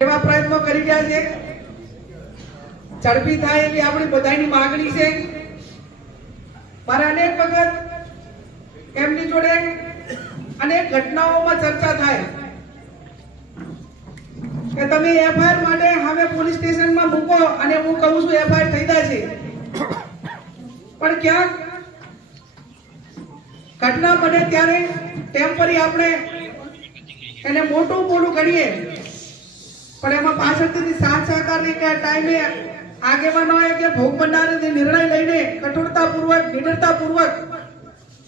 એવા પ્રયત્નો કરી રહ્યા છે. ઝડપી થાય એવી આપણી બધાની માગણી છે. મારે અનેક વખત એમની જોડે અનેક ઘટનાઓમાં ચર્ચા થાય કે તમે એફઆઈઆર માટે હવે પોલીસ સ્ટેશનમાં મૂકો અને હું કહું છું એફઆઈઆર થઈ છે. પણ ક્યાંક ઘટના બને ત્યારે ટેમ્પરી આપણે એને મોટું મોટું કરીએ પણ એમાં પાછળથી સાથ સહકારની કે ટાઈમે આગેવાનોએ કે ભોગ બનનારે જે નિર્ણય લઈને કઠોરતાપૂર્વક, નિડરતાપૂર્વક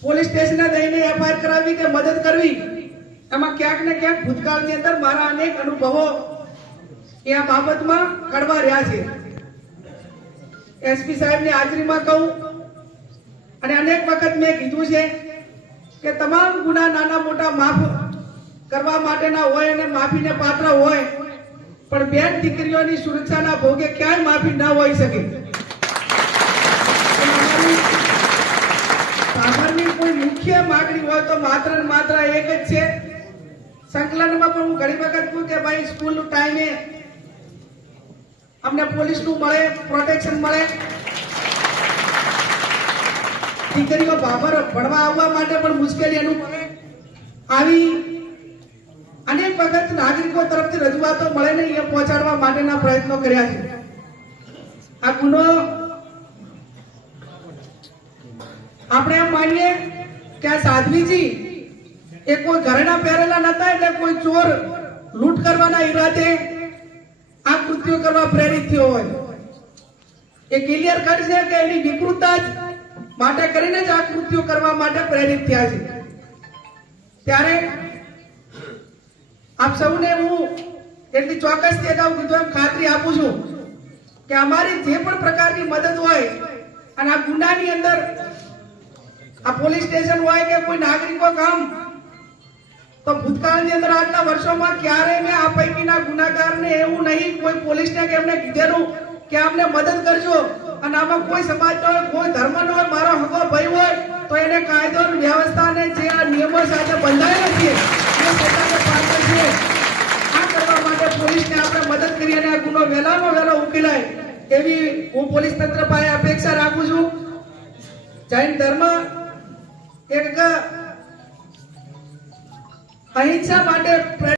પોલીસ સ્ટેશને જઈને એફઆઈઆર કરાવી કે મદદ કરવી, એમાં ક્યાંક ને ક્યાંક ભૂતકાળની અંદર મારા અનેક અનુભવો એ આ બાબતમાં કડવા રહ્યા છે. એસપી સાહેબની હાજરીમાં કહું, અને અનેક વખત મેં કીધું છે કે તમામ ગુના નાના મોટા માફ કરવા માટેના હોય અને માફીને પાત્ર હોય પણ બેન દીકરીઓની સુરક્ષાના ભોગે ક્યાંય માફી ના હોઈ શકે. સામાન્ય કોઈ મુખ્ય માગણી હોય તો માત્ર ને માત્ર એક જ છે. સંકલનમાં પણ હું ઘણી વખત કહું કે ભાઈ સ્કૂલ ટાઈમે અમને પોલીસનું મળે પ્રોટેક્શન મળે. દીકરીઓ બાબર ભણવા આવવા માટે પણ મુશ્કેલી અનુભવે. આવી અનેક વખત નાગરિકો રજૂઆતો મળે નહીં, એ પહોંચાડવા માટેના પ્રયત્નો કર્યા છે. આ ગુનો આપણે એમ માનીએ કે આ સાધ્વીજી એ કોઈ ઘરેણા પહેરેલા નતા એટલે કોઈ ચોર લૂંટ કરવાના ઈરાદે આ કૃત્યો કરવા પ્રેરિત થયો હોય. એ ક્લિયર છે કે એની વિકૃતતા જ માટે કરીને જ આ કૃત્યો કરવા માટે પ્રેરિત થયા છે. ત્યારે આપ સૌને હું એટલી ચોક્કસથી અગાઉ કીધું એમ ખાતરી આપું છું કે અમારી જે પણ પ્રકારની મદદ હોય અને આ ગુનાની અંદર આ પોલીસ સ્ટેશન હોય કે કોઈ નાગરિકો કામ, તો ભૂતકાળની અંદર આજના વર્ષોમાં ક્યારે મેં આ પૈકીના ગુનાગારને એવું નહીં કોઈ પોલીસને કે એમને કીધેલું કે અમને મદદ કરજો. અને આમાં કોઈ સમાજનો હોય, કોઈ ધર્મનો હોય, મારો હકો ભાઈ હોય, તો એને કાયદો અને વ્યવસ્થાને જે આ નિયમો સાથે બંધાયેલા છે એ પોતાને પાત્ર છે આ કરવા માટે પોલીસને આપણે મદદ કરી અને આ ગુનો વહેલામાં વહેલો ઉકેલાય એવી હું પોલીસ તંત્ર પાસે અપેક્ષા રાખું છું. જૈન ધર્મ એક અહિંસા માટે